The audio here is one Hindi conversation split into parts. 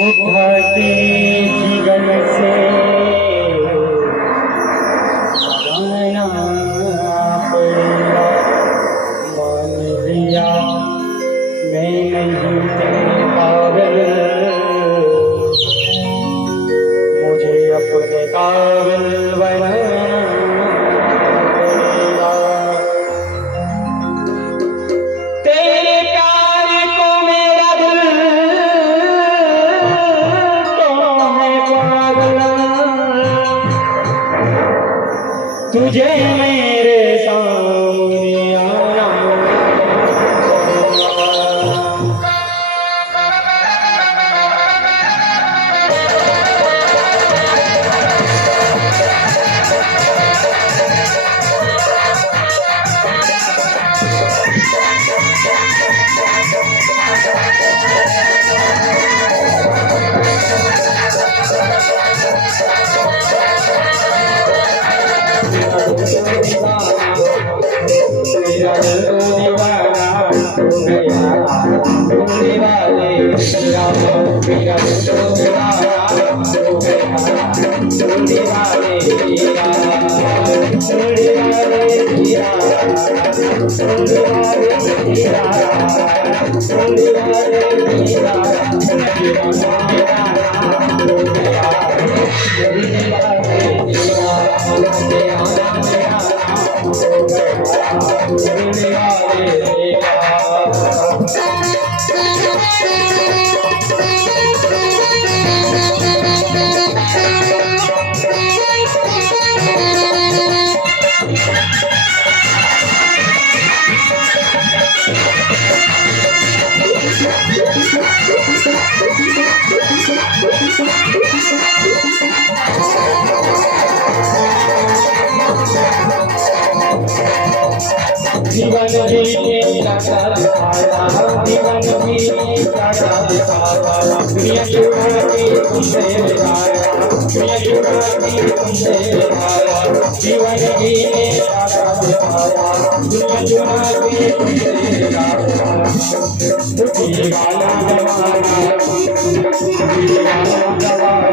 उठाती जीवन से गाना पड़ेगा। मान लिया मैं नहीं तेरे काबिल, मुझे अपने काबिल बनाना पड़ेगा। तेरे प्यार को मेरा दिल तो है पागल, तुझे मेरे सामने आना तेरा दिल तो दीवाना हो गया, होने वाले तेरा मेरा दिल तो दीवाना हो गया, होने वाले तेरा होने वाले तेरा होने वाले तेरा होने वाले तेरा दीवाना हो गया, होने वाले तेरा जीवन जीने का दिखाया, जीवन जीने का दिखाया, दुनिया चुरा के तुमसे लगाया, दुनिया चुरा के तुमसे लगाया, जीवन जीने का दिखाया, दुनिया चुरा के तुमसे लगाया। ये गाना गवाना, ये गाना गवाना,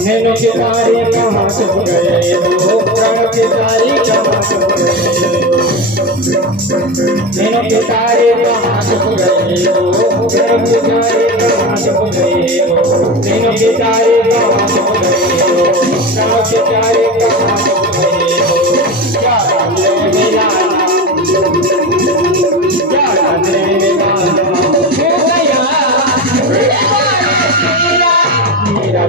नैनों के तारे कहाँ छुप गए हो, प्राण के तारे कहाँ छुप गए, नैनों के तारे कहाँ छुप गए हो, प्राण के तारे कहाँ छुप गए हो, नैनों के तारे कहाँ छुप गए हो, प्राण के तारे कहाँ छुप गए हो। क्या राधे मिलाना, क्या राधे मिलाना हो गया मेरा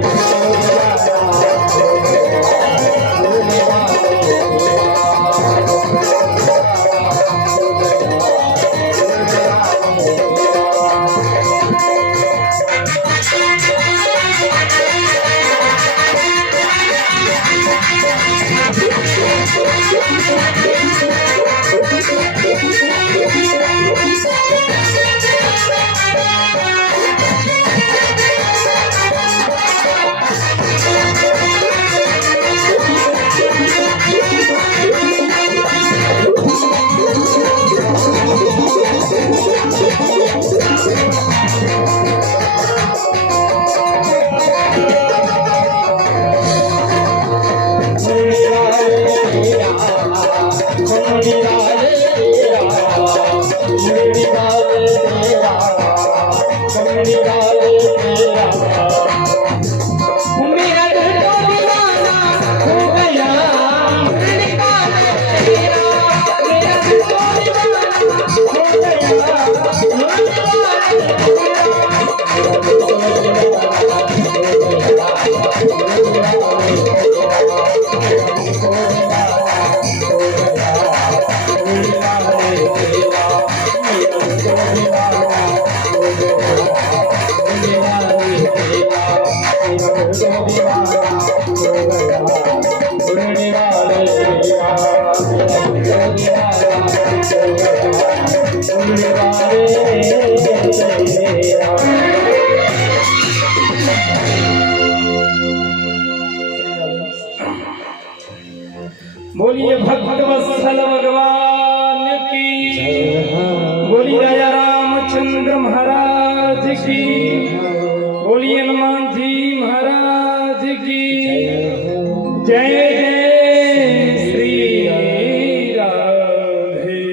बोलिए भक्त वत्सल भगवान की, बोलिए राजा रामचंद्र महाराज की, बोलिए हनुमान जी महाराज की जय। जय श्री राधे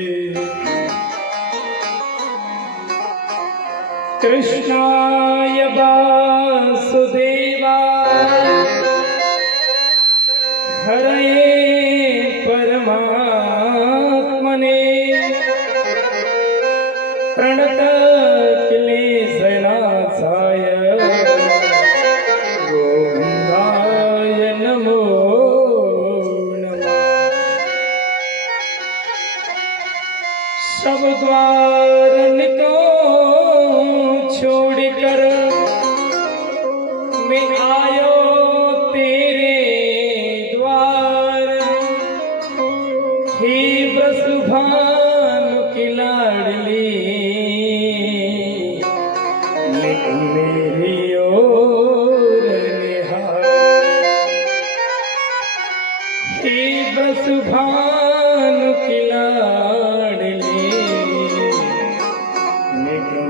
कृष्णाय वासुदेवाय हरे परमात्मने प्रणत क्लेशनाशाय गोविंदाय नमो नमः। सब द्वारन को छोड़कर मैं आयो तेरे द्वार, हे वसुभानु की लाडली मेरी ओर निहार, हे वसुभानु की लाडली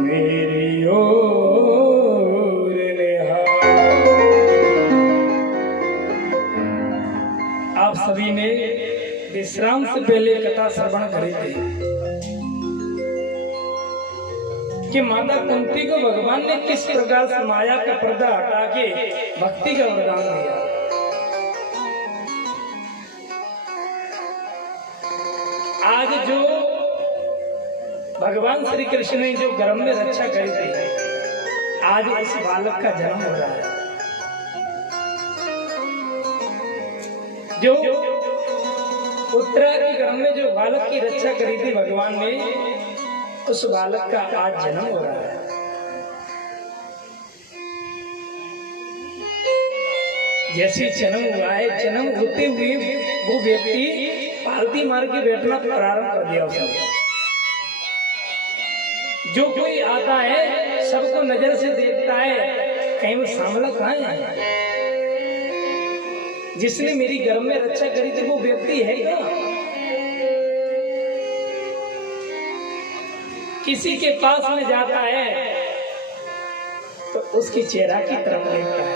मेरी ओर निहार। आप सभी ने विश्राम से पहले कथा श्रवण करी थी कि माता कुंती को भगवान ने किस प्रकार से माया का पर्दा हटा के भक्ति का वरदान दिया। आज जो भगवान श्री कृष्ण ने जो गर्भ में रक्षा करी थी, आज उस बालक का जन्म हो रहा है। जो उत्तरा के गर्भ में जो बालक की रक्षा करी थी भगवान ने, उस बालक का आज जन्म हो रहा है। जैसे जन्म हुआ है, जन्म होते हुए वो व्यक्ति पालती मार के बैठना प्रारंभ कर दिया उसने। जो कोई आता है सबको नजर से देखता है, कहीं वो सांवला कहाँ है, जिसने मेरी गर्भ में रक्षा करी थी वो व्यक्ति है क्या? किसी के पास में जाता है तो उसकी चेहरा की तरफ देखता है।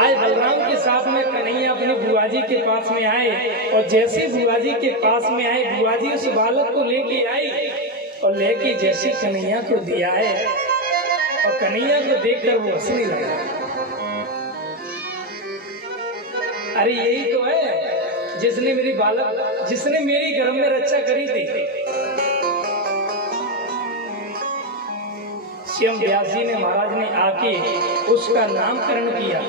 आज बलराम के साथ में कन्हैया अपने बुआ जी के पास में आए, और जैसे बुआ जी के पास में आए, बुआ जी उस बालक को लेके आई और लेके जैसे कन्हैया को दिया है, और कन्हैया को देखकर वो हंसने लगा। अरे यही तो है जिसने मेरी गर्भ में रक्षा करी थी। स्वयं व्यास जी ने महाराज ने आके उसका नामकरण किया।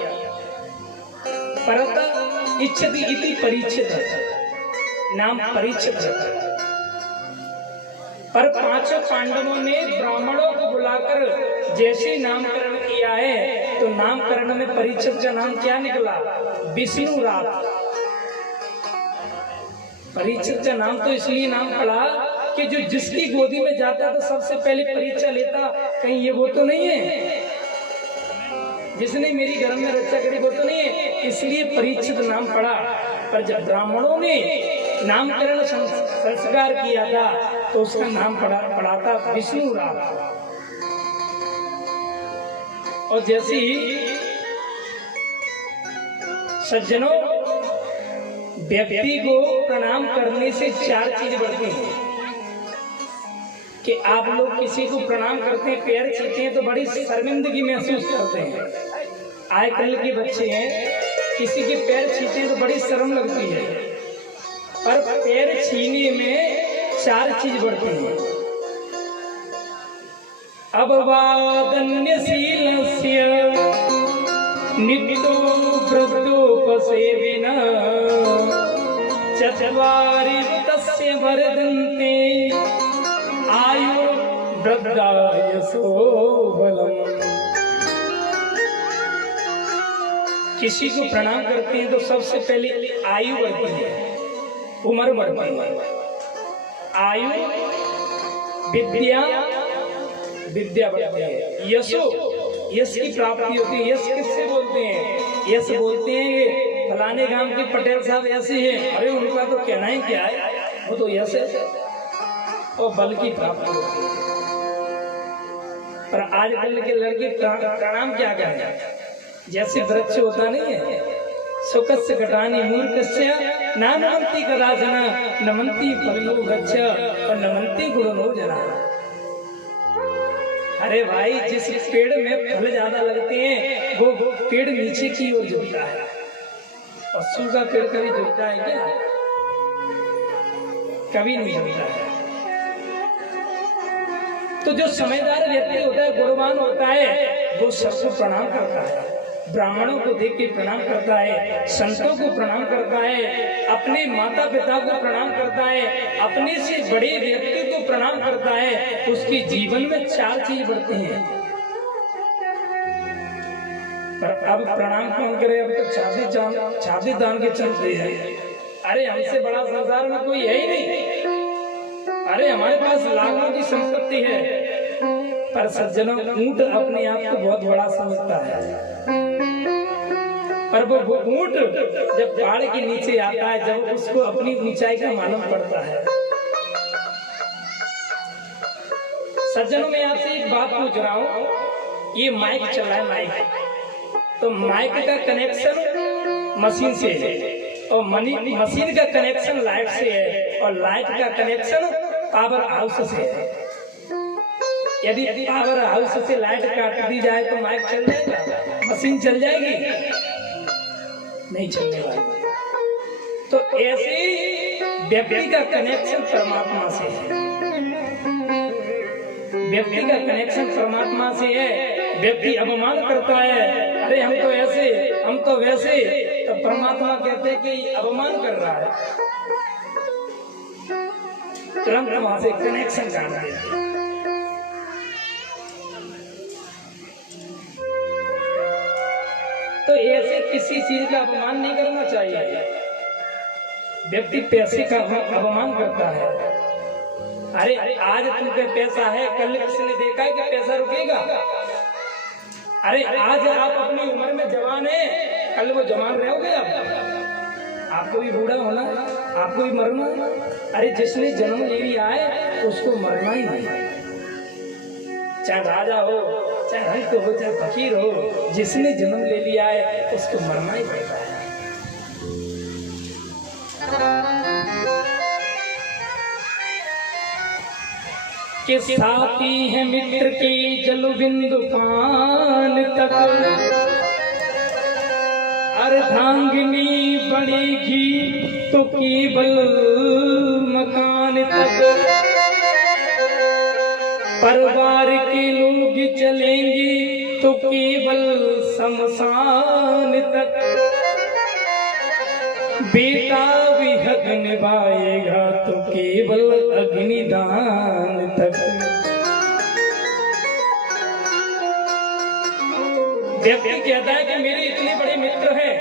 परत इच्छति इति परीक्षित, नाम परीक्षित। पर पांचों पांडवों ने ब्राह्मणों को बुलाकर जैसे नामकरण किया है, तो नामकरण में परीक्षित का नाम क्या निकला? विष्णु रात। परीक्षित का नाम तो इसलिए नाम पड़ा कि जो जिसकी गोदी में जाता तो सबसे पहले परीक्षा लेता, कहीं ये वो तो नहीं है, जिसने मेरी गर्भ में रक्षा करी वो तो नहीं है, इसलिए परीक्षित नाम पड़ा। पर जब ब्राह्मणों ने नामकरण संस्कार किया था तो उसका नाम पड़ा था विष्णु रात। और जैसे ही सज्जनों, व्यक्ति को प्रणाम करने से चार चीज बढ़ती है। कि आप लोग किसी को प्रणाम करते हैं, पैर छूते हैं तो बड़ी शर्मिंदगी महसूस करते हैं। आजकल के बच्चे हैं, किसी के पैर छूते हैं तो बड़ी शर्म लगती है, पर पैर छीने में 4 चीज बढ़ती है। अववादन्यशीलस्य नित्यो वृद्धोपसेविनः चत्वारि तस्य वर्धन्ते आयु वृद्धायसो बलम्। किसी को प्रणाम करते हैं तो सबसे पहले आयु बढ़ती है, उम्र बढ़ती है। आयु, विद्या बढ़ती है, यशो, यश की प्राप्ति होती है। यश किससे बोलते हैं? यश बोलते हैं फलाने गांव के पटेल साहब ऐसे हैं, अरे उनका तो कहना ही क्या है, वो तो यश है। और बल की प्राप्ति होती है। पर आजकल के लड़के प्रणाम क्या करें? जैसे वृक्ष होता नहीं है, सुकस्य घटानी मूर्खस्य नानमंती कदाचन नमंती फलो वृक्ष और नमंती गुणो जना। अरे भाई, जिस पेड़ में फल ज्यादा लगते हैं वो पेड़ नीचे की ओर झुकता है, और सूखा पेड़ कभी झुकता है क्या? कभी नहीं झुकता है। तो जो समझदार व्यक्ति होता है, गुणवान होता है, वो सबको प्रणाम करता है, ब्राह्मणों को देख के प्रणाम करता है, संतों को प्रणाम करता है, अपने माता पिता को प्रणाम करता है, अपने से बड़े व्यक्ति को प्रणाम करता है। उसके जीवन में 4 चीज बढ़ती हैं। पर अब प्रणाम कौन करे? अब तो छाती दान के चलते हैं। अरे हमसे बड़ा संसार में कोई है ही नहीं। अरे हमारे पास लाखों की संपत्ति है, पर सज्जनों, ऊंट अपने आप को बहुत बड़ा समझता है। पर वो ऊंट जब पहाड़ के नीचे आता है, जब उसको अपनी ऊंचाई का मालूम पड़ता है। सज्जनों, मैं आपसे एक बात पूछ रहा हूँ, ये माइक चल रहा है, माइक, तो माइक का कनेक्शन मशीन से है, और मशीन का कनेक्शन लाइट से है, और लाइट का कनेक्शन पावर हाउस से है। यदि पावर हाउस से लाइट काट दी जाए तो माइक चल जाएगा? मशीन चल जाएगी? नहीं चलने वाली। तो ऐसे व्यक्ति का कनेक्शन परमात्मा से है। व्यक्ति का कनेक्शन परमात्मा से है। व्यक्ति अपमान करता है, अरे हम तो ऐसे, हम तो वैसे, तो परमात्मा कहते हैं कि अपमान कर रहा है, तुरंत वहां से कनेक्शन काट देते। तो ऐसे किसी चीज का अपमान नहीं करना चाहिए। व्यक्ति पैसे का अपमान करता है, अरे आज तुम पे पैसा है, कल किसी ने देखा है कि पैसा रुकेगा? अरे आज आप अपनी उम्र में जवान है, कल वो जवान रहोगे आपको भी बूढ़ा होना, आपको भी मरना। अरे जिसने जन्म ले लिया है उसको मरना ही नहीं, चाहे राजा हो, चाहे हंस हो, चाहे फकीर हो, जिसने जन्म ले लिया है उसको मरना ही पड़ता है। कि साथी है मित्र की जल बिंदु पान तक, अर्धांगिनी बढ़ेगी तो केवल मकान तक, परिवार के लोग चलेंगे तो केवल शमशान तक, बेटा भी हक निभाएगा तो केवल अग्निदान तक। व्यक्ति कहता है कि मेरे इतने बड़े मित्र हैं,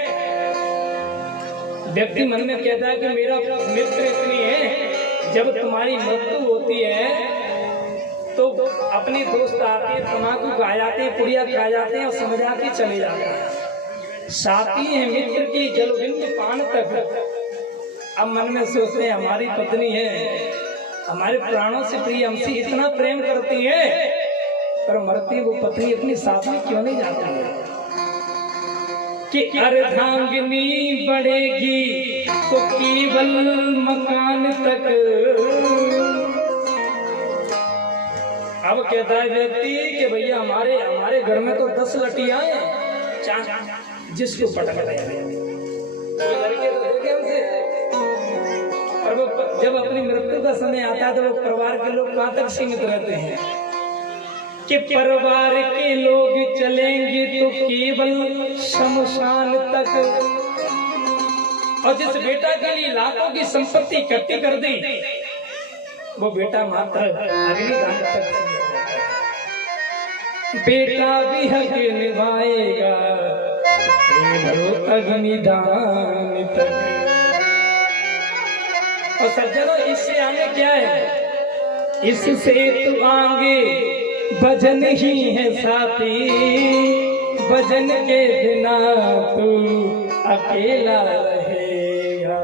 व्यक्ति मन में कहता है कि मेरा मित्र इतने हैं, जब तुम्हारी मृत्यु होती है तो अपने दोस्त आते हैं, तम्बाकू खा जाते हैं, पुड़िया खा जाते हैं और समझा के चले जाते हैं। साथी है मित्र की जल बिंदु पान तक। अब मन में सोचते हैं हमारी पत्नी है, हमारे प्राणों से प्रिय, हमसे इतना प्रेम करती है, पर मरती वो पत्नी अपनी साथ में क्यों नहीं जाती है? कि अर्धांगिनी बढ़ेगी तो केवल मकान तक, अब कहता है व्यक्ति कि भैया हमारे घर में तो 10 लटियां हैं, जिसको पटक दिया गया लड़के तो देखे हमसे। और वो जब अपनी मृत्यु का समय आता है तो वो परिवार के लोग कहाँ तक सीमित रहते हैं कि परिवार के लोग चलेंगे तो केवल शमशान तक। और जिस बेटा के लिए लाखों की संपत्ति इकट्ठी कर दी, वो बेटा मात्र अग्निदान तक बेटा भी हक निभाएगा अग्निदान तक। और सज्जनों इससे आगे क्या है, इससे तू आगे भजन ही है साथी, भजन के बिना तू अकेला रहेगा,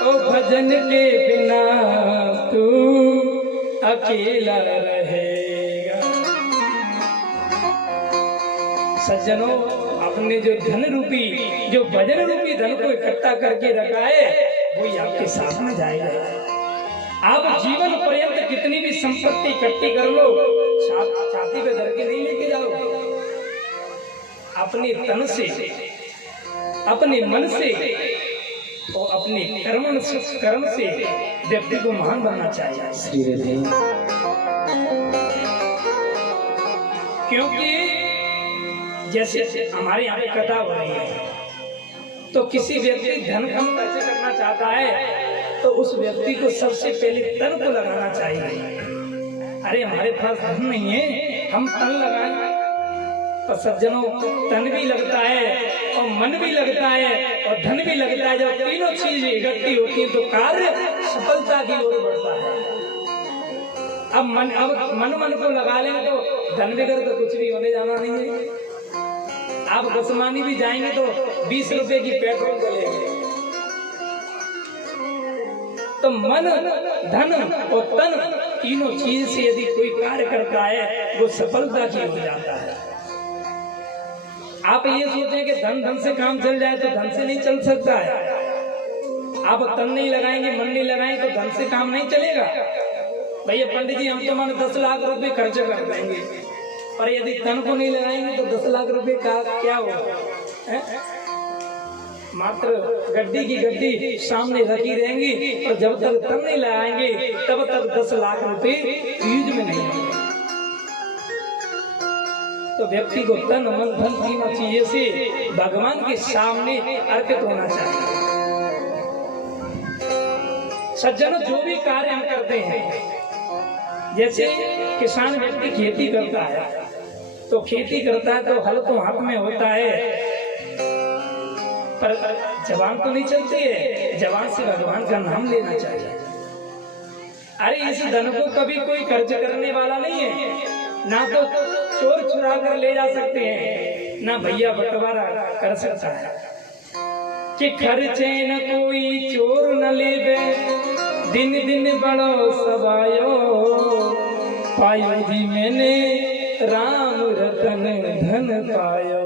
ओ भजन के बिना तू अकेला रहेगा। सज्जनों आपने जो धन रूपी, जो भजन रूपी धन को इकट्ठा करके रखा है, वही आपके साथ में जाएगा। आप जीवन पर्यंत कितनी भी संपत्ति इकट्ठी कर लो, छाती पे धर के नहीं लेके जाओ। अपने तन से, अपने मन से और अपने कर्म से व्यक्ति को महान बनना चाहिए। क्योंकि जैसे हमारे यहाँ पे कथा हो रही है, तो किसी व्यक्ति धन कम खर्च करना चाहता है तो उस व्यक्ति को सबसे पहले तन को लगाना चाहिए। अरे हमारे पास धन नहीं है, हम तन लगाएं। तो सज्जनों तन भी लगता है और मन भी लगता है और धन भी लगता है। जब तीनों चीजें इकट्ठी होती है तो कार्य सफलता की ओर बढ़ता है। अब मन को लगा लेंगे तो धन बगैर तो कुछ भी होने जाना नहीं है। आप गसमानी भी जाएंगे तो 20 रुपए की पेट्रोल चलेगी। तो मन, धन और तन तीनों चीज से यदि कोई कार्य करता है वो सफलता की हो जाता है। आप ये सोचें कि धन से काम चल जाए तो धन से नहीं चल सकता है। आप तन नहीं लगाएंगे, मन नहीं लगाएंगे तो धन से काम नहीं चलेगा। भैया पंडित जी हम तो मानो 10 लाख रुपए खर्च कर देंगे, और यदि तन को नहीं लगाएंगे तो 10 लाख रुपए का क्या होगा? मात्र गड्डी की गड्डी सामने रखी रहेंगी, और जब तक तन नहीं लगाएंगे तब तक 10 लाख रुपए यूज में नहीं आएंगे। तो व्यक्ति को तन मन धन तीनों चीजों से भगवान के सामने अर्पित होना चाहिए। सज्जनों जो भी कार्य हम करते हैं, जैसे किसान व्यक्ति खेती करता है तो खेती करता है तो हल तो हाथ में होता है, पर जबान तो नहीं चलती है। जबान से भगवान का नाम लेना चाहिए। अरे इस धन को कभी कोई खर्च करने वाला नहीं है, ना तो चोर चुरा कर ले जा सकते हैं, ना भैया बंटवारा कर सकता है कि खर्चे न कोई चोर न लेवे, दिन दिन बड़ो सबायो, पायो जी मैंने राम रतन धन पायो।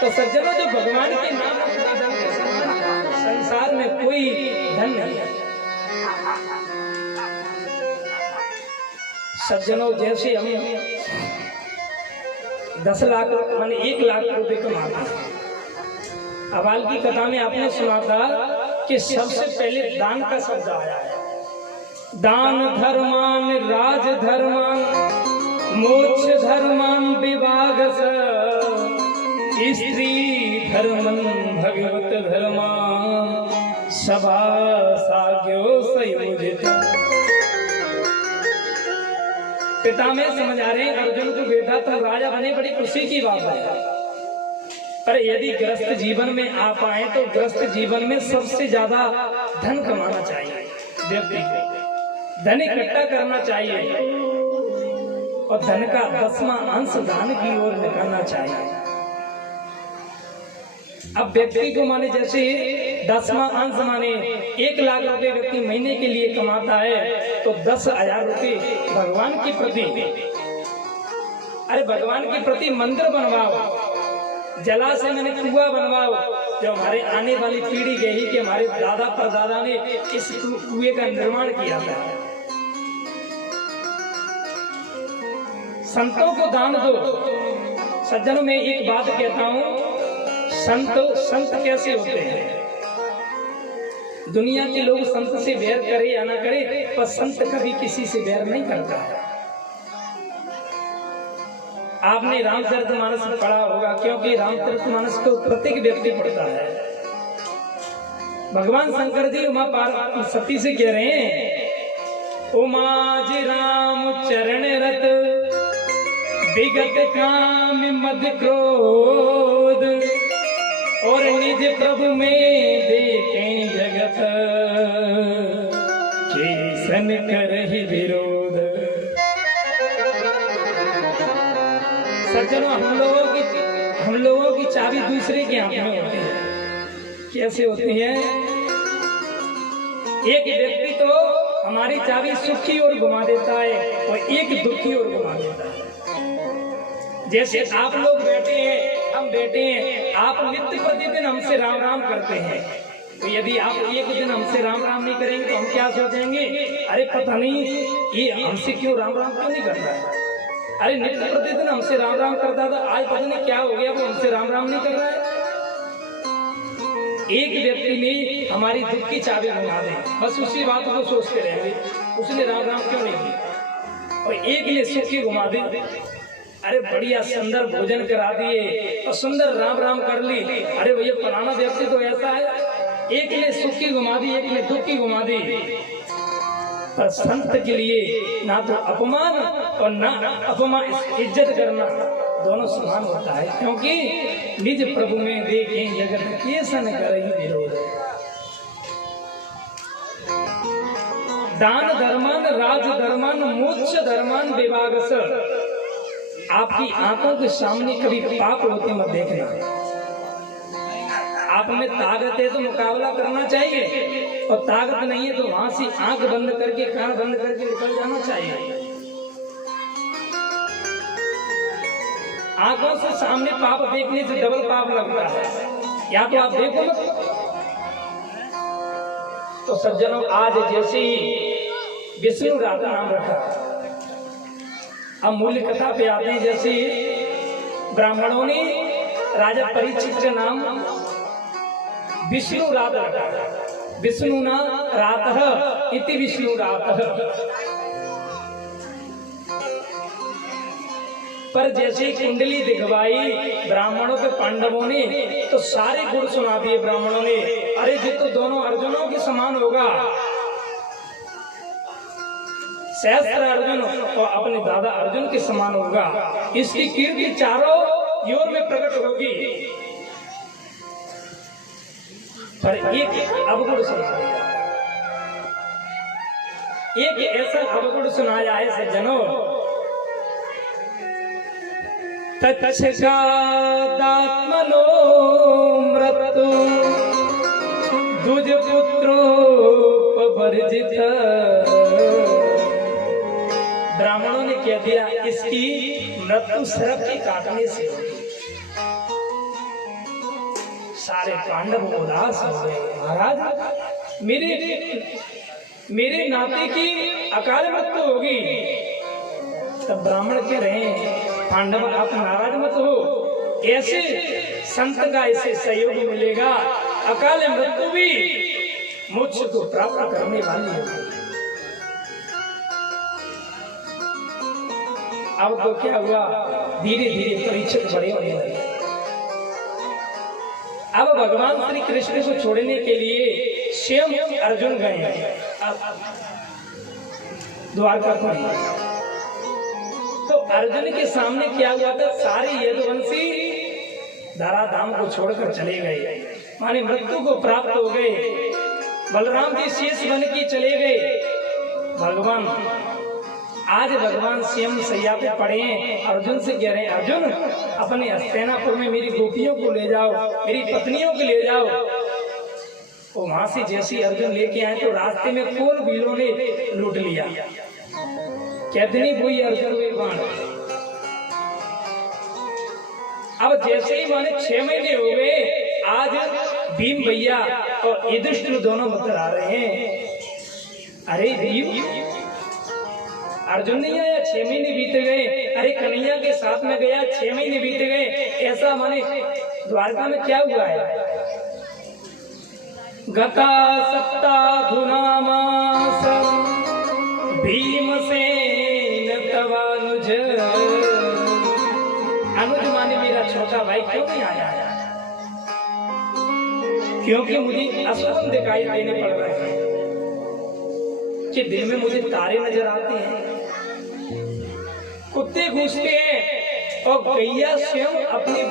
तो सज्जनों जो भगवान के नाम संसार में कोई धन नहीं है। सज्जनों जैसे हम 10 लाख माने 1 लाख रुपए कमाते हैं। अवाल की कथा में आपने सुना था कि सबसे पहले दान का शब्द आया है। दान धर्मान राज धर्मान मोक्ष धर्मान विभाग स्त्री धर्मन भगवत धर्मान सभा साग्यो संयोजित। पिता में समझ आ रहे हैं अर्जुन को बेटा तो राजा बने, बड़ी खुशी की बात है। पर यदि ग्रस्त जीवन में आ पाए तो ग्रस्त जीवन में सबसे ज्यादा धन कमाना चाहिए। व्यक्ति को धन इकट्ठा करना चाहिए और धन का 10वां अंश दान की ओर निकालना चाहिए। अब व्यक्ति को माने जैसे 10वां अंश माने 1 लाख रुपए व्यक्ति महीने के लिए कमाता है तो 10,000 रुपए भगवान के प्रति, अरे भगवान के प्रति मंदिर बनवाओ, जलाशय मैंने कुआं बनवाओ, जो हमारे आने वाली पीढ़ी गई कि हमारे दादा परदादा ने इस कुएं का निर्माण किया था। संतों को दान दो। सज्जनों में एक बात कहता हूं, संत कैसे होते हैं? दुनिया के लोग संत से बैर करे या ना करे, पर संत कभी किसी से बैर नहीं करता है। आपने रामचरितमानस पढ़ा होगा, क्योंकि रामचरितमानस को प्रत्येक व्यक्ति पढ़ता है। भगवान शंकर जी उमा पार्वती से कह रहे हैं, उमा जी राम चरण रत विगत काम मद क्रोध, और निज प्रभु में देखें जगत केसन करहि विरोध। सज्जनों, हम लोगों की चाबी दूसरे के हाथ में होती है। कैसे होती है? एक व्यक्ति तो हमारी चाबी सुखी और घुमा देता है और एक दुखी और घुमा देता है। जैसे आप लोग बैठे हैं, हम बैठे हैं, आप नित्य प्रतिदिन हमसे राम राम करते हैं, तो यदि आप एक दिन हमसे राम राम नहीं करेंगे तो हम क्या सोचेंगे, अरे पता नहीं ये हमसे क्यों राम राम क्यों नहीं कर रहा है। अरे नित्य प्रतिदिन हमसे राम राम करता था, आज पता नहीं क्या हो गया वो हमसे राम राम नहीं कर रहा है। एक व्यक्ति ने हमारी दुख की चाबी घुमा दी, बस उसी बात को सोचते रहेंगे, उसने राम राम क्यों नहीं की। और एक ने सुख की घुमा दी, अरे बढ़िया सुंदर भोजन करा दिए और सुंदर राम राम कर ली, अरे भैया फलाना व्यक्ति तो ऐसा है। एक ने सुख की घुमा दी, एक ने दुख की घुमा दी। पर संत के लिए ना तो अपमान और ना अपमान इज्जत करना दोनों समान होता है, क्योंकि निज प्रभु में देखें जगत केसन करहि विरोध। दान धर्मान राज धर्मान मोक्ष धर्मान विभागस। आपकी आंखों के सामने कभी पाप होते मत देखना। आप में ताकत है तो मुकाबला करना चाहिए, और ताकत नहीं है तो वहां से आंख बंद करके कान बंद करके निकल जाना चाहिए। आंखों से सामने पाप देखने से डबल पाप लगता है, या तो आप देखो मत। तो सज्जनों, आज जैसे ही विष्णु राधा नाम रखा, अब मूल्य कथा पे आते हैं। जैसे ब्राह्मणों ने राजा परीक्षित का नाम विष्णु रात रखा, विष्णु ना रातः इति विष्णु रातः। पर जैसे कुंडली दिखवाई ब्राह्मणों के पांडवों ने, तो सारे गुण सुना दिए ब्राह्मणों ने। अरे ये तो दोनों अर्जुनों के समान होगा, सहस्त्र अर्जुन और अपने दादा अर्जुन के समान होगा, इसकी कीर्ति चारों योर में प्रकट होगी। पर एक अवगुण सुनाया, एक ऐसा अवगुण सुनाया है सज्जनों, तच्छगादात्मनो मृत्यु द्विज पुत्रोपवर्जित। ब्राह्मणों ने कह दिया इसकी मृत्यु सर्प के काटने से होगी। सारे पांडव उदास हो गए, महाराज मेरे नाते की अकाल मृत्यु होगी। तब ब्राह्मण कह रहे हैं पांडव आप नाराज मत हो, ऐसे संत का ऐसे सहयोग मिलेगा, अकाल मृत्यु भी मोक्ष को प्राप्त करने वाली है। अब तो क्या हुआ, धीरे धीरे परीक्षित बड़े होने लगे। अब भगवान श्री कृष्ण को छोड़ने के लिए स्वयं अर्जुन गए द्वारका पर। तो अर्जुन के सामने क्या हुआ था, सारे यदुवंशी धराधाम को छोड़कर चले गए, माने मृत्यु को प्राप्त हो गए। बलराम जी शेष बन के चले गए। भगवान आज भगवान स्वयं सैया पे पड़े हैं, अर्जुन से कह रहे हैं अर्जुन अपने हस्तिनापुर में मेरी गोपियों को ले जाओ, मेरी पत्नियों को ले जाओ। और वहां से जैसे अर्जुन लेके आए तो रास्ते में कोल भीलों ने लूट लिया। कहते नहीं वही अर्जुन वे बाण। अब जैसे ही माने 6 महीने हो गए, आज भीम भैया और युधिष्ठिर दोनों मित्र आ रहे हैं। अरे भीम, अर्जुन नहीं आया, 6 महीने बीत गए। अरे कन्हैया के साथ में गया, 6 महीने बीत गए। ऐसा माने द्वारका में क्या हुआ है? गता सप्ताधुनामासं भीमसेन तवानुज। अनुज माने मेरा छोटा भाई क्यों नहीं आया? क्योंकि मुझे असुर दिखाई देने पड़ रहे हैं कि दिल में मुझे तारे नजर आते हैं, कुत्ते घुसते हैं और गैया स्वयं अपनी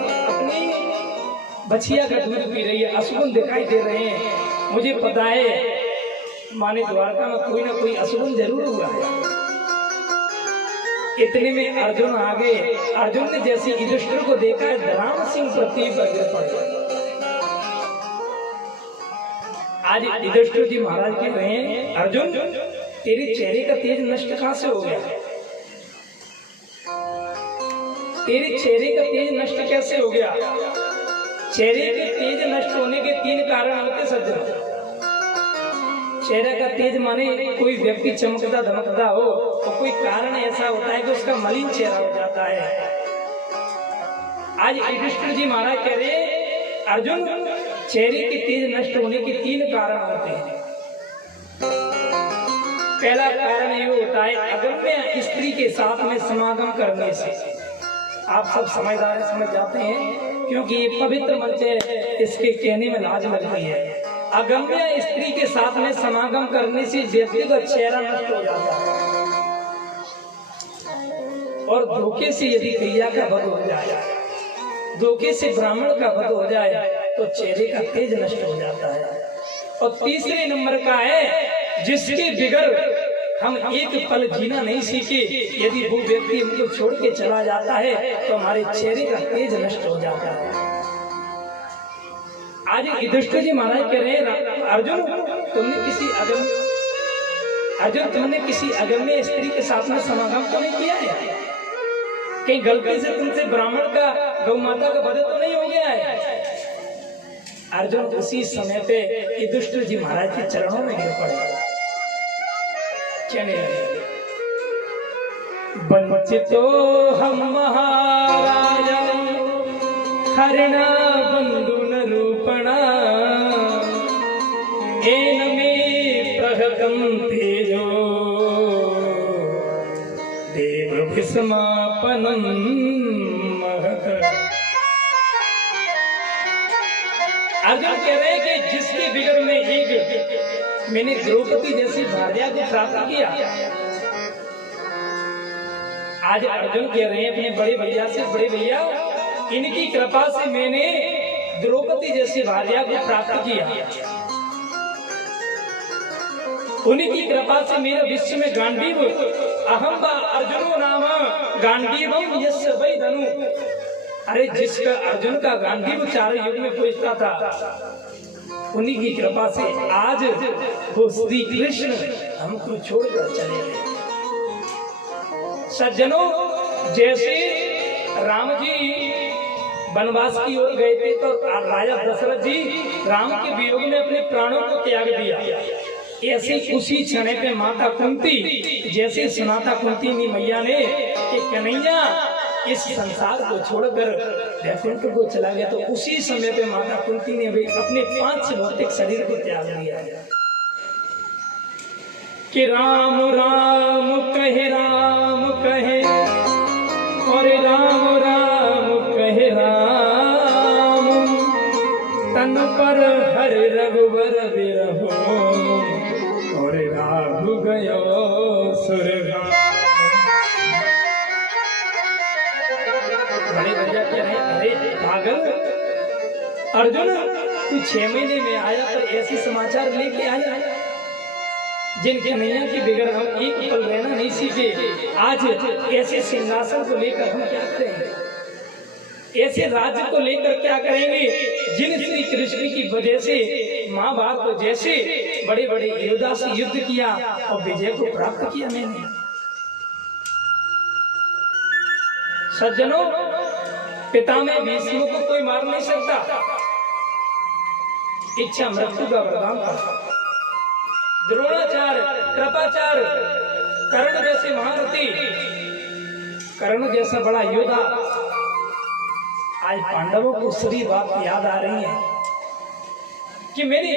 बछिया का दूध पी रही है, असुर दिखाई दे रहे हैं। मुझे पता है माने द्वारका में कोई ना कोई असुर जरूर हुआ है। इतने में अर्जुन आ गए। अर्जुन ने जैसे युधिष्ठिर को देखा है, धराम सिंह पृथ्वी पर गिर पड़े। आज युधिष्ठिर जी महाराज कह रहे हैं, अर्जुन तेरे चेहरे का तेज नष्ट कहां से हो गया? तेरे चेहरे का तेज नष्ट कैसे हो गया? चेहरे के तेज नष्ट होने के 3 कारण होते सज्जन। चेहरे का तेज माने कोई व्यक्ति चमकता धमकता हो, और कोई कारण ऐसा होता है कि उसका मलिन चेहरा हो जाता है। आज युधिष्ठिर जी महाराज कह रहे हैं, अर्जुन चेहरे के तेज नष्ट होने के 3 कारण होते हैं। पहला कारण ये होता है अगम्य स्त्री के साथ में समागम करने से। आप सब समझदार समझ जाते हैं, क्योंकि ये पवित्र मंच है, इसके कहने में लाज लगती है। अगम्य स्त्री के साथ में समागम करने से व्यक्ति का चेहरा नष्ट हो जाता है, और धोखे से यदि गैया का वध हो जाए, धोखे से ब्राह्मण का वध हो जाए, तो चेहरे का तेज नष्ट हो जाता है। और तीसरे नंबर का है जिसके बिगड़ हम एक पल जीना नहीं सीखे, यदि वो व्यक्ति हमको छोड़ के चला जाता है तो हमारे चेहरे का तेज नष्ट हो जाता है। आज युधिष्ठिर जी महाराज कह रहे हैं, अर्जुन तुमने किसी अगम्य स्त्री के साथ में समागम तो नहीं किया है? कहीं गलती से तुमसे ब्राह्मण का, गौ माता का वध तो नहीं हो गया है? अर्जुन उसी समय पे युधिष्ठिर जी महाराज के चरणों में गिर पड़े। वंचितो हम महाराजा हरिणा बंधु न रूपणा एन मे प्रहतम तेजो देव भीष्मापनम महत। अर्जुन कह रहे हैं कि जिसके बिगड़ में एक मैंने द्रौपदी जैसी भार्या को प्राप्त किया। आज अर्जुन कह रहे हैं अपने बड़े भैया से, बड़े भैया इनकी कृपा से मैंने द्रौपदी जैसी भार्या को प्राप्त किया। उनकी कृपा से मेरा विश्व में गांडीव अहम व अर्जुनो नाम गांडीवम यस्य वै धनु। अरे जिसका अर्जुन का गांडीव 4 युग में पूछता था, उन्हीं की कृपा से आज वो श्री कृष्ण हमको छोड़कर चले गए। सज्जनों, जैसे राम जी वनवास की ओर गए थे तो राजा दशरथ जी राम के वियोग में अपने प्राणों को त्याग दिया, ऐसे उसी क्षण पे माता कुंती जैसे सुनाता कुंती मैया ने कि कन्हैया इस संसार को छोड़कर वैकुंठ को चला गया, तो उसी समय पे माता कुंती ने भी अपने 5 भौतिक शरीर को त्याग दिया कि राम राम कहे और राम राम कहे राम, तन पर हर रघुवर विरहो और राघु गयो सुरगाम। बड़े भैया कह रहे, अरे पागल अर्जुन, तू 6 महीने में आया तो ऐसी समाचार लेके आया जिन कन्हैया की बिगड़ हम एक पल रहना नहीं सीखे। आज ऐसे सिंहासन को लेकर हम क्या करेंगे, ऐसे राज्य को लेकर क्या करेंगे जिन श्री कृष्ण की वजह से माँ बाप को जैसे बड़े बड़े योद्धा से युद्ध किया और विजय को प्राप्त किया मैंने। सज्जनों, पिता में भीष्म को कोई मार नहीं सकता, इच्छा मृत्यु का वरदान था। द्रोणाचार्य, कृपाचार्य, कर्ण जैसे महारथी, कर्ण जैसा बड़ा योद्धा, आज पांडवों को सभी बात याद आ रही है कि मेरी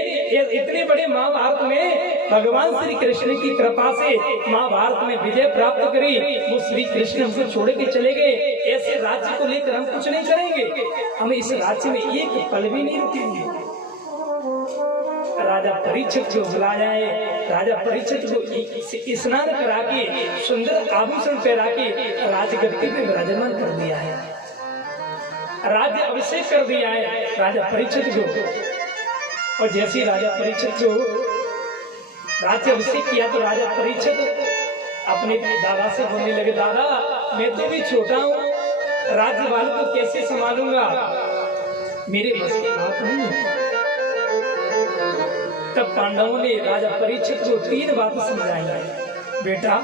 इतने बड़े महाभारत में भगवान श्री कृष्ण की कृपा से महाभारत में विजय प्राप्त करी, वो श्री कृष्ण हमको छोड़ के चले गए। ऐसे राज्य को लेकर हम कुछ नहीं करेंगे, हम इस राज्य में एक पल भी नहीं रुकेंगे। राजा परीक्षित को बुला जाए, राजा परीक्षित को स्नान करा के सुंदर आभूषण पहरा के राजगद्दी पे विराजमान कर दिया है, राज्य अभिषेक कर दिया है राजा परीक्षित को। और जैसे राजा परीक्षित को राज्य अभिषेक किया तो राजा परीक्षित अपने दादा से बोलने लगे, दादा मैं तो भी छोटा हूँ, राज्य वालों को कैसे संभालूंगा, मेरे बस की बात नहीं है। तब पांडवों ने राजा परीक्षित को 3 बातें समझाई। बेटा,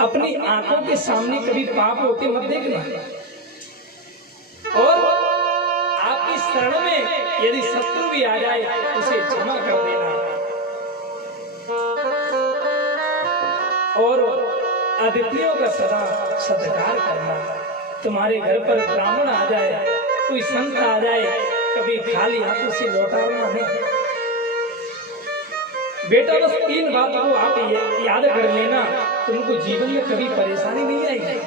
अपनी आंखों के सामने कभी पाप होते मत देखना, और आपकी शरण में यदि शत्रु भी आ जाए उसे क्षमा कर देना, और अतिथियों का सदा सत्कार करना। तुम्हारे घर पर ब्राह्मण आ जाए, कोई संत आ जाए, कभी खाली हाथों से लौटाना नहीं। बेटा बस 3 बातों को आप याद कर लेना, तुमको जीवन में कभी परेशानी नहीं आएगी।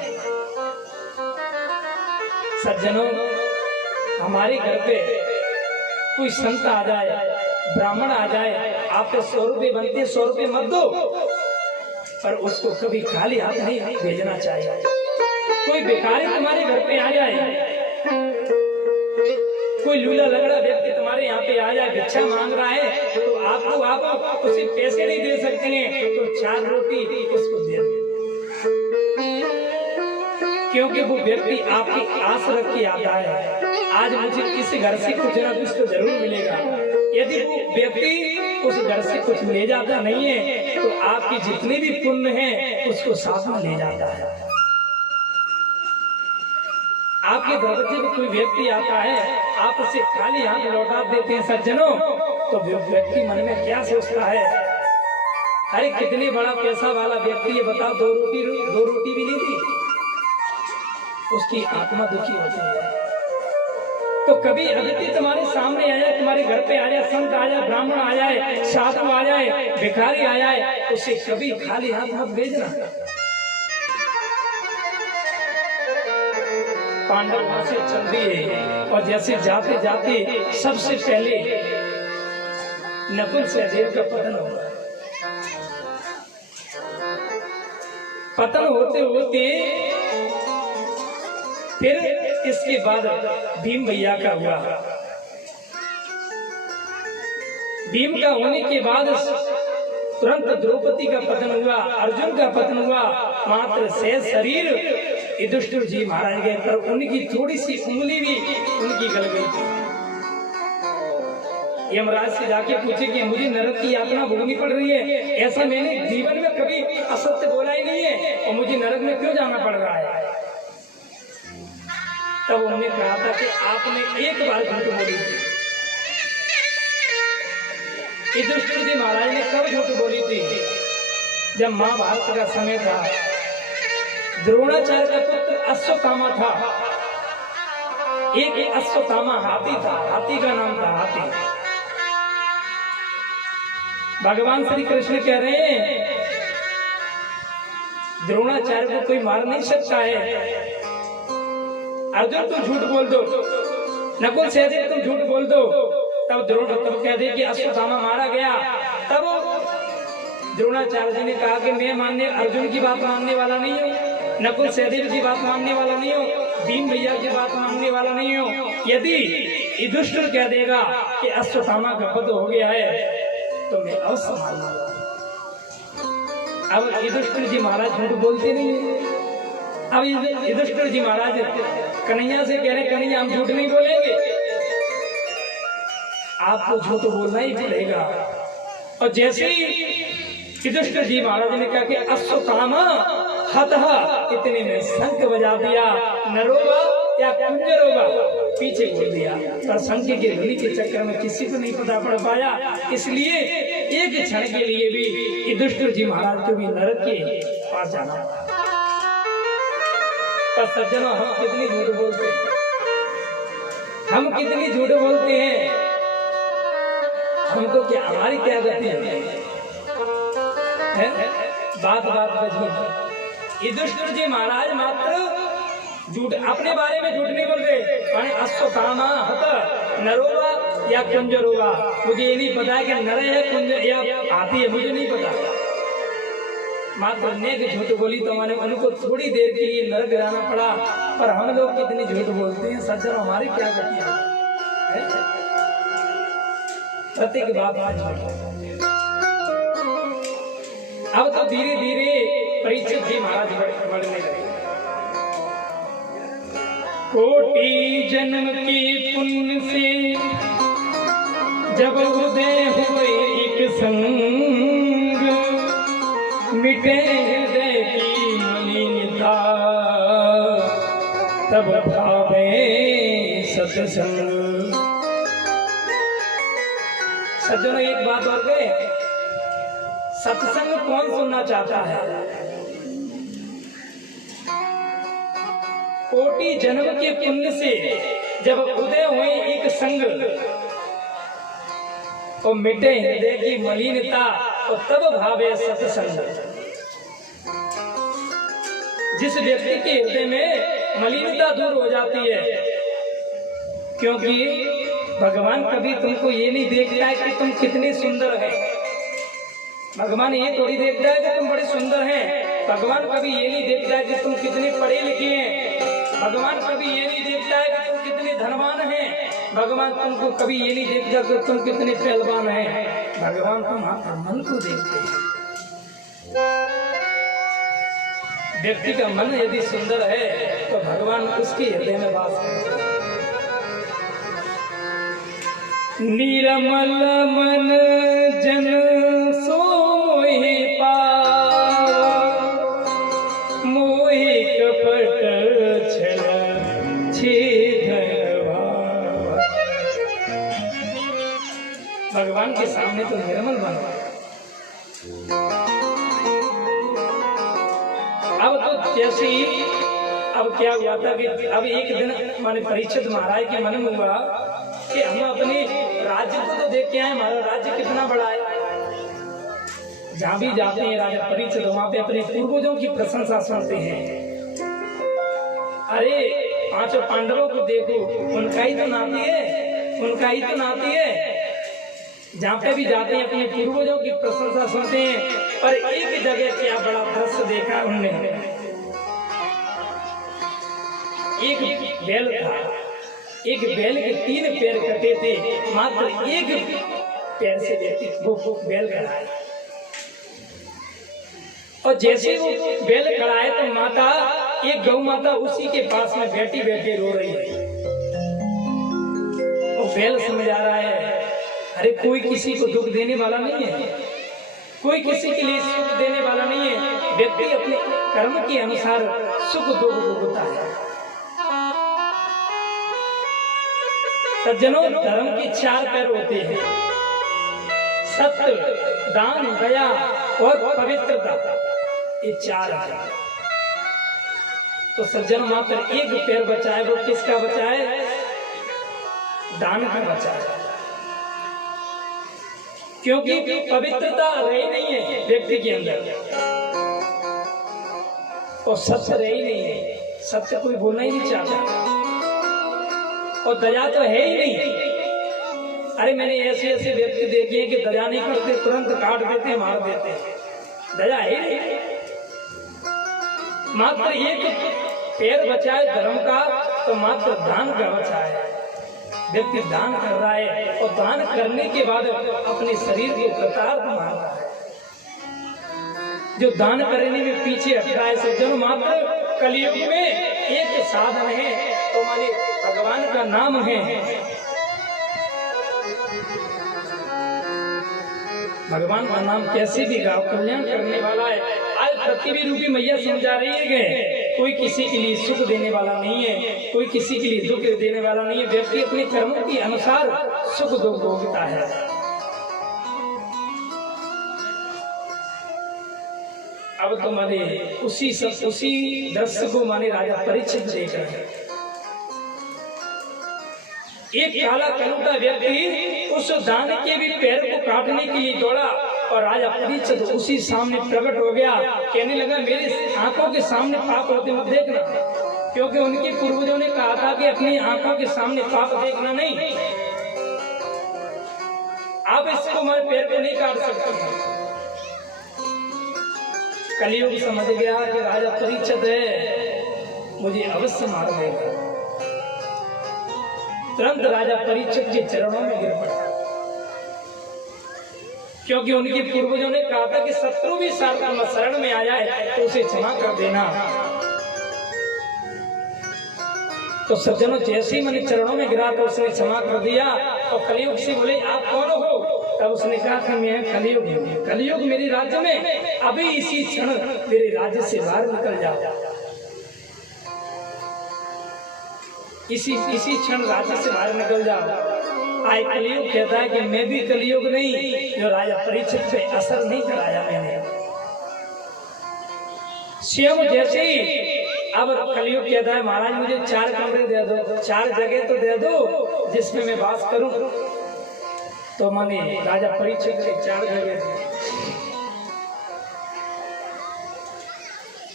सज्जनों, हमारे घर पे कोई संत आ जाए, ब्राह्मण आ जाए, आपके 100 रुपए बनते 100 रुपए मत दो, पर उसको कभी खाली हाथ नहीं भेजना चाहिए। कोई भिखारी तुम्हारे घर पे आ जाए, कोई लूला लगड़ा व्यक्ति तुम्हारे यहाँ पे आ जाए, भिक्षा मांग रहा है, तो आप उसे पैसे नहीं दे सकते हैं, तो 4 रोटी उसको दे दो, क्योंकि वो व्यक्ति आपकी आस रख के आता है, आज मुझे इस घर से कुछ ना कुछ तो जरूर मिलेगा। यदि वो व्यक्ति उस घर से कुछ ले जाता नहीं है तो आपकी जितने भी पुण्य हैं उसको साथ में ले जाता है। आपके दरवाजे पे कोई व्यक्ति आता है, आप उसे खाली हाथ लौटा देते हैं सज्जनों, तो व्यक्ति मन में क्या सोचता है, अरे कितने बड़ा पैसा वाला व्यक्ति है, बताओ 2 रोटी भी नहीं दी, उसकी आत्मा दुखी होती है। तो कभी अतिथि तुम्हारे सामने आ जाए, तुम्हारे घर पे आ जाए, संत आ जाए, ब्राह्मण आ जाए, साधु आ जाए, भिखारी आ जाए, उसे कभी खाली हाथ मत भेजना। पांडव वहां से चल दिए, और जैसे जाते जाते सबसे पहले नकुल सहदेव का पतन हुआ। पतन होते होते फिर इसके बाद भीम भैया का हुआ। भीम का होने के बाद तुरंत द्रौपदी का पतन हुआ, अर्जुन का पतन हुआ, मात्र शेष शरीर युधिष्ठिर जी महाराज गए, पर उनकी थोड़ी सी उंगली भी उनकी गल गई थी। यमराज से जाके पूछे कि मुझे नरक की यातना भोगनी पड़ रही है, ऐसा मैंने जीवन में कभी असत्य बोला ही नहीं है, और मुझे नरक में क्यों जाना पड़ रहा है। तब उन्होंने कहा था कि आपने एक बार झूठ बोली थी। युधिष्ठिर जी महाराज ने कब झूठ बोली थी, जब महाभारत का समय था, द्रोणाचार्य का पुत्र अश्वत्थामा था, एक अश्वत्थामा हाथी था, हाथी का नाम था हाथी। भगवान श्री कृष्ण कह रहे हैं द्रोणाचार्य को कोई मार नहीं सकता है। अर्जुन तुम झूठ बोल दो, नकुल सहदेव तुम झूठ बोल दो, तब तब कह दे कि अश्वत्थामा मारा गया। तब द्रोणाचार्य जी ने कहा कि मैं अर्जुन की बात मानने वाला नहीं हूँ, नकुल सहदेव की बात मानने वाला नहीं हूँ, भीम भैया की बात मानने वाला नहीं हूँ। यदि युधिष्ठिर कह देगा कि अश्वत्थामा का वध हो गया है तो मैं अवश्य मानूंगा। अब युधिष्ठिर जी महाराज झूठ बोलते नहीं है। अब युधिष्ठिर जी महाराज कन्हैया से कह रहे, कन्हैया हम झूठ नहीं बोलेंगे, आपको झूठ बोलना ही पड़ेगा। और जैसे ही युधिष्ठिर जी महाराज ने कहा कि अश्वत्थामा हतः, इतने में शंख बजा दिया, नरोवा या कुंजर होगा पीछे बोल दिया। पर शंख की ध्वनि के चक्कर में किसी को नहीं पता पड़ पाया, इसलिए एक क्षण के लिए भी युधिष्ठिर जी महाराज को भी नरक के पास जाना पड़ा। पर सज्जनों, हम कितनी झूठ बोलते हैं, हम कितनी झूठ बोलते हैं, हमको क्या, हमारी क्या गति है? बात बात में झूठ। युधिष्ठिर जी महाराज मात्र झूठ, अपने बारे में झूठ नहीं बोल रहे। अश्वत्थामा हत नरोवा या कुंजर होगा, मुझे ये नहीं पता कि नर है कुंजर या हाथी है, मुझे नहीं पता। मात्र नेक झूठ बोली तो मैंने उनको थोड़ी देर के लिए नरक गिराना पड़ा। पर हम लोग कितनी झूठ बोलते हैं सज्जन, हमारी क्या गति है? प्रत्येक बात आज अब तो धीरे धीरे परीक्षित जी महाराज बढ़ने लगे। कोटि जन्म की पुण्य से जब उदय हुए एक संग, मिटे हृदय की मलिनता, तब भावे सत्संग। सज्जनों, एक बात और कहे, सत्संग कौन सुनना चाहता है? कोटि जन्म के पुण्य से जब उदय हुए एक संग, और मिटे हृदय की मलिनता, और तब भावे सत्संग। जिस व्यक्ति के हृदय में मलिनता दूर हो जाती है, क्योंकि भगवान कभी तुमको ये नहीं देखता है कि तुम कितने सुंदर हैं। भगवान ये थोड़ी देखता है कि तुम बड़े सुंदर हैं। भगवान कभी ये नहीं देखता है कि तुम कितने पढ़े लिखे हैं। भगवान कभी ये नहीं देखता है कि तुम कितने धनवान हैं। भगवान तुमको कभी ये नहीं देखता कि तुम कितने पहलवान हैं। भगवान तुम्हारे मन को देखते हैं। व्यक्ति का मन यदि सुंदर है तो भगवान उसके हृदय में वास करते हैं। निर्मल मन जन सो मोहि पावा, मोहि कपट छल छेदवा। भगवान के सामने तो निर्मल बनो। अब तो जैसे ही अब क्या हुआ था कि अब एक दिन माने परीक्षित महाराज के मन में हुआ कि हम अपने राज्य को तो देख के आए, हमारा राज्य कितना बड़ा है। जहाँ भी जाते हैं राजा परीक्षित, वहाँ पे अपने पूर्वजों की प्रशंसा सुनते हैं। अरे पांचों पांडवों को देखो, उनका ही तो नाती है, उनका ही तो नाती है। जहाँ पे भी जाते हैं अपने पूर्वजों की प्रशंसा सुनते हैं। पर एक जगह क्या बड़ा दृश्य देखा उनने। एक बैल था, एक बैल के 3 पैर कटे थे, मात्र एक पैर से व्यक्ति वो बैल खड़ा है। और जैसे वो बैल खड़ा है तो माता, एक गौ माता उसी के पास में बैठी बैठी रो रही है। वो बैल समझ आ रहा है, अरे कोई किसी को दुख देने वाला नहीं है, कोई किसी के लिए सुख देने वाला नहीं है। व्यक्ति अपने कर्म के अनुसार सुख दुख भोगता है। सज्जनों, धर्म के 4 पैर होते हैं, सत्य, दान, दया और पवित्रता। ये 4 है। तो सज्जन मात्र एक पैर बचाए, वो किसका बचाए? दान का बचाए। क्योंकि पवित्रता रही नहीं है व्यक्ति के अंदर, और सत्य रही नहीं है। सत्य कोई बोलना ही नहीं चाहता, और दया तो है ही नहीं। अरे मैंने ऐसे ऐसे व्यक्ति देखे हैं कि दया नहीं करते, तुरंत काट देते, मार देते। दया है ही नहीं। मात्र एक पैर बचाए धर्म का, तो मात्र दान का बचाए। व्यक्ति दान कर रहा है, और दान करने के बाद अपने शरीर को कृतार्थ मान रहा है। जो दान करने में पीछे हट रहा है सज्जन, मात्र कलयुग में एक साधन है, तो माने भगवान का नाम है। भगवान का नाम कैसे भी गाओ, कल्याण करने वाला है। आज पृथ्वी रूपी मैया समझा रही है कोई किसी के लिए सुख देने वाला नहीं है, कोई किसी के लिए दुख देने वाला नहीं है। व्यक्ति अपने कर्मों के अनुसार सुख दुख भोगता है। अब तो माने उसी दृश्य को माने राजा परीक्षित देख रहे हैं। एक काला कलूटा व्यक्ति उस दाने के भी पैर को काटने के लिए दौड़ा और राजा परीक्षित उसी सामने प्रकट हो गया। कहने लगा मेरे आंखों के सामने पाप होते मत देखना, क्योंकि उनके पूर्वजों ने कहा था कि अपनी आंखों के सामने पाप देखना नहीं। आप इससे हमारे पैर को नहीं काट सकते। कलियुग समझ गया कि राजा परीक्षित है, मुझे अवश्य मार देगा। तुरंत राजा परीक्षित के चरणों में गिर पड़ा, क्योंकि उनके पूर्वजों ने कहा था कि शत्रु भी शरण में आ जाए तो उसे क्षमा कर देना। तो सज्जनों जैसे ही मैंने चरणों में गिरा तो उसने क्षमा कर दिया। और कलियुग से बोले आप कौन हो? तब उसने कहा कि मैं कलियुग हूँ। कलियुग मेरे राज्य में, अभी इसी क्षण मेरे राज्य से बाहर निकल जाओ। इसी क्षण राज्य से बाहर निकल जाओ। आए कलियुग कहता है कि मैं भी कलियुग नहीं, जो राजा परीक्षित पे असर नहीं कराया मैंने। स्वयं जैसे ही अब कलियुग कहता है महाराज मुझे 4 कमरे दे दो, 4 जगह तो दे दो जिसमें मैं वास करूं। तो माने राजा परीक्षित के 4 जगह।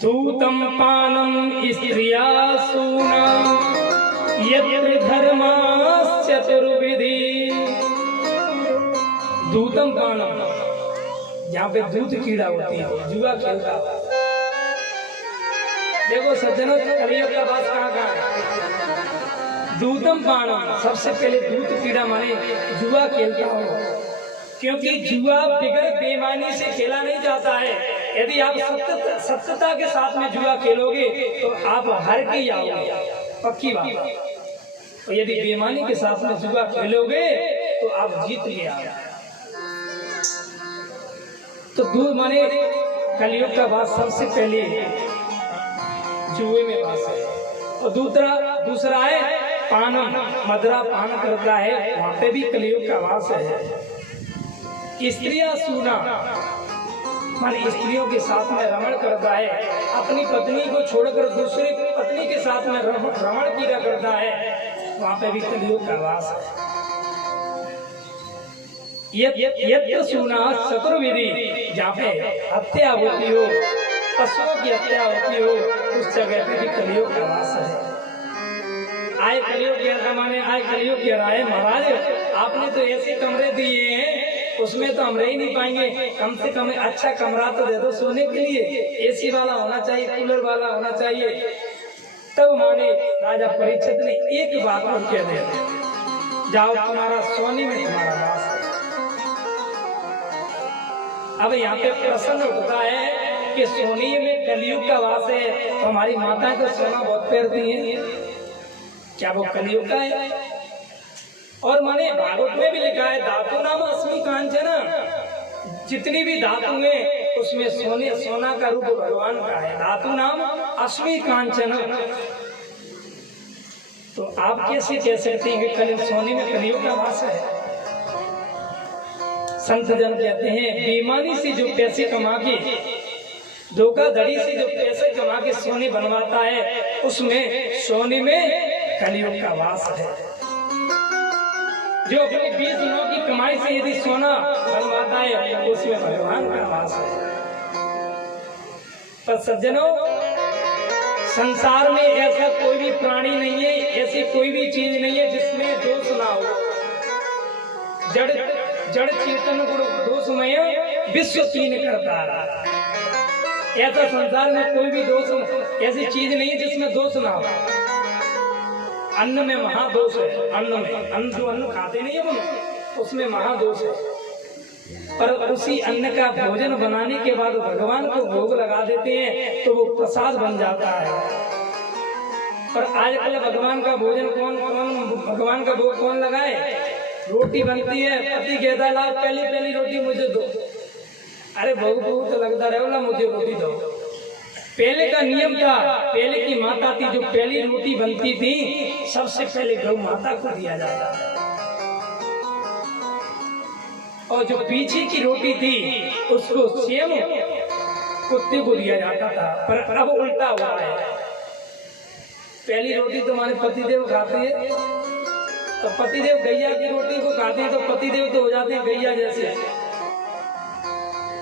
दूतम पानम स्त्रिया सूनम यत्र धर्मास्य चतुर्विधि। दूतम पानम, यहाँ पे दूध कीड़ा होती है, जुआ खेलता है। देखो सज्जनों कलियुग का बात कहाँ है? दूतम पानम, सबसे पहले दूध कीड़ा माने जुआ खेलता हो, क्योंकि जुआ बिगड़ बेईमानी से खेला नहीं जाता है। यदि आप सत्यता के साथ में जुआ खेलोगे तो आप हार के ही आओगे, पक्की बात। और यदि बेईमानी के साथ में जुआ खेलोगे तो आप जीत गए। तो दूध माने कलियुग का बात सबसे पहले जुए में वास है। और दूसरा है पानम, मदरा पान करता है, वहां पे भी कलियुग का वास है। स्त्रियां सूना माने स्त्रियों के साथ में रमण करता है, अपनी पत्नी को छोड़कर दूसरी पत्नी के साथ में रमण किया करता है, वहां पे भी कलियुग का वास है। यज्ञ सुना चतुर्विधि, जहाँ पे हत्या होती हो, पशुओं की हत्या होती हो, उस जगह पे भी कलियुग का वास है। आए कलियुग के जमाने, आए कलियुग कह रहा है महाराज आपने तो ऐसे कमरे दिए हैं उसमें तो हम रह ही नहीं पाएंगे, कम से कम अच्छा कमरा तो दे दो सोने के लिए, एसी वाला होना चाहिए, कूलर वाला होना चाहिए। तब माने राजा परीक्षित ने एक बात और कह दिया, जाओ तुम्हारा सोने में तुम्हारा वास है। अब यहाँ पे प्रश्न उठता है कि सोने में कलियुग का वास है, तो हमारी माताएं तो सोना बहुत पहनती हैं, क्या वो कलियुग का है? और माने भागवत में भी लिखा है धातु नाम अस्मि कांचन, जितनी भी धातु है उसमें सोना का रूप भगवान का है। धातु नाम अस्मि कांचन। तो आप कैसे कह सकते हैं कि सोने में कलियुग का वास है? संत जन कहते हैं बेईमानी से जो पैसे कमा के, धोखाधड़ी से जो पैसे कमा के सोने बनवाता है, उसमें सोने में कलियुग का वास है। जो अपने 20 दिनों की कमाई से यदि सोना बनवाता है, उसमें भगवान का वास है। पर सज्जनों संसार में ऐसा कोई भी प्राणी नहीं है, ऐसी कोई भी चीज नहीं है जिसमें दोष ना हो। जड़ चेतन गुण दोषमय विश्व तीन करता है। ऐसा संसार में कोई भी दोष, ऐसी चीज नहीं है जिसमें दोष ना हो। अन्न में महादोष है, अन्न जो अन्न खाते नहीं है उसमें महादोष है। पर उसी अन्न का भोजन बनाने के बाद भगवान को भोग लगा देते हैं तो वो प्रसाद बन जाता है। पर आजकल भगवान का भोजन भगवान का भोग कौन लगाए? रोटी बनती है, पति कहता है ला पहली रोटी मुझे दो। अरे भोग तो लगता रहे ना, मुझे रोटी दो। पहले का नियम था, पहले की माता थी, जो पहली रोटी बनती थी सबसे पहले गौ माता को दिया जाता था, और जो पीछे की रोटी थी उसको सेम कुत्ते को दिया जाता था। पर अब उल्टा हुआ है, पहली रोटी तो हमारे पतिदेव खाते हैं, तो पतिदेव गैया की रोटी को खाते हैं, तो पतिदेव तो हो जाते हैं गैया जैसे,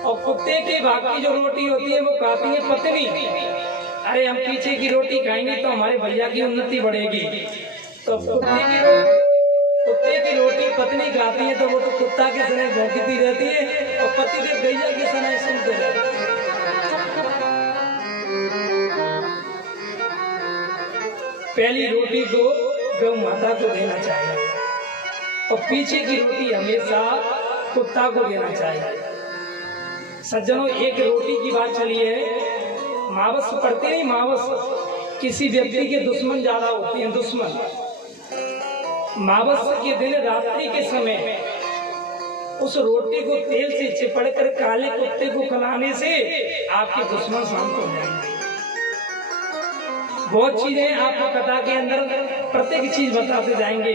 और कुत्ते के भाग की जो रोटी होती है वो खाती है पत्नी। अरे हम पीछे की रोटी खाएंगे तो हमारे भैया की उन्नति बढ़ेगी, तो कुत्ते की रोटी पत्नी खाती है तो वो तो कुत्ता के सने भौंकती रहती है, और पतिदेव गैया के सने सुनते रहते हैं। पहली रोटी को गौ माता को देना चाहिए, और पीछे की रोटी हमेशा कुत्ता को देना चाहिए। सज्जनों, एक रोटी की बात चली है, मावस पड़ते नहीं, मावस किसी व्यक्ति के दुश्मन ज्यादा होते हैं, दुश्मन। मावस के दिन रात्रि के समय उस रोटी को तेल से चिपड़कर काले कुत्ते को खिलाने से आपके दुश्मन शांत हो जाएंगे। बहुत चीजें आपको कथा के अंदर प्रत्येक चीज बताते जाएंगे,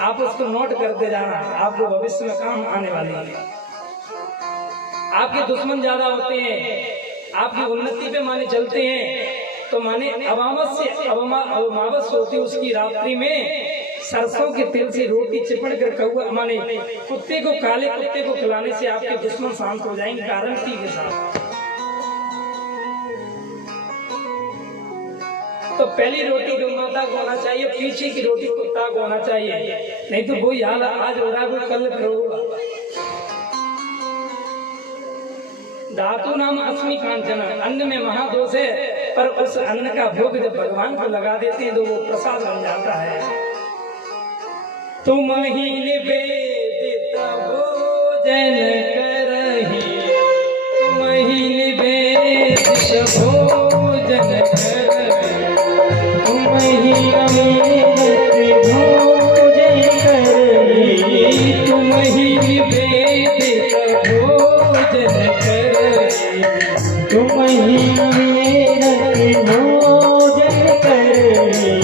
आप उसको नोट करते जाना, आपको भविष्य में काम आने वाली है। आपके दुश्मन ज्यादा होते हैं, आपकी उन्नति पे माने चलते हैं, तो माने अमावस होती उसकी रात्रि में सरसों के तेल से रोटी चिपड़ कर कौआ माने कुत्ते को, काले कुत्ते को खिलाने से आपके दुश्मन शांत हो जाएंगे, गारंटी के साथ। तो पहली रोटी गौ माता को होना चाहिए, पीछे की रोटी कुत्ता को होना चाहिए, नहीं तो वही हाल आज हो रहा है, कल फिर होगा। धातु नाम अस्मि कांचन, अन्न में महादोष है, पर उस अन्न का भोग जब भगवान को लगा देते हैं तो वो प्रसाद बन जाता है। तुम ही निवेदित भोजन करही, तुम ही निवेदित भोजन करही, तुम ही अमृत भोजन करही, तुम ही निवेदित भोजन करही, तुम ही अमृत भोजन करही,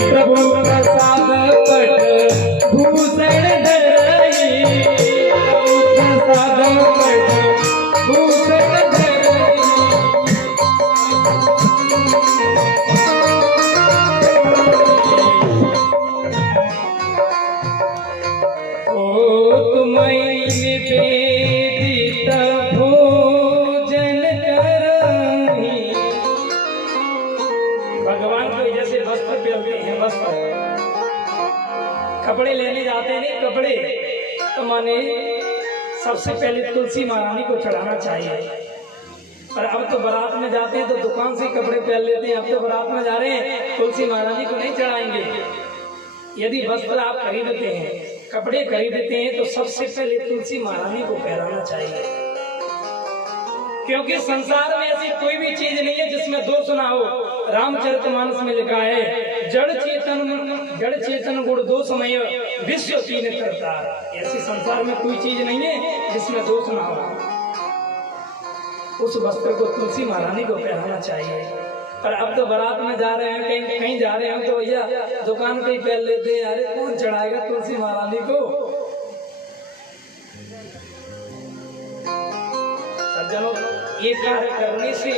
प्रभु प्रसाद पट भूषण धरही, प्रभु प्रसाद पट भूषण धरही। ओ तुम्हें निवेदित भोजन करही। भगवान को जैसे वस्त्र पहनते हैं, वस्त्र कपड़े लेने जाते हैं, नहीं कपड़े तो माने सबसे पहले तुलसी महारानी को चढ़ाना चाहिए। पर अब तो बारात में जाते हैं तो दुकान से कपड़े पहन लेते हैं, अब तो बारात में जा रहे हैं तुलसी महारानी को नहीं चढ़ाएंगे। यदि वस्त्र आप खरीदते हैं, कपड़े खरीदते हैं, तो सबसे पहले तुलसी महारानी को पहनाना चाहिए, क्योंकि संसार में ऐसी कोई भी चीज नहीं है जिसमें दोष ना हो। रामचरितमानस में लिखा है, जड़ चेतन गुण दोषमय विश्व तीन करता। ऐसी संसार में कोई चीज नहीं है जिसमें दोष ना हो। उस वस्त्र को तुलसी महारानी को पहनाना चाहिए। पर अब तो बारात में जा रहे हैं, कहीं जा रहे हैं तो भैया दुकान पे ही पहन लेते हैं। अरे कौन चढ़ाएगा तुलसी महारानी को। सज्जनों, ये कार्य करने से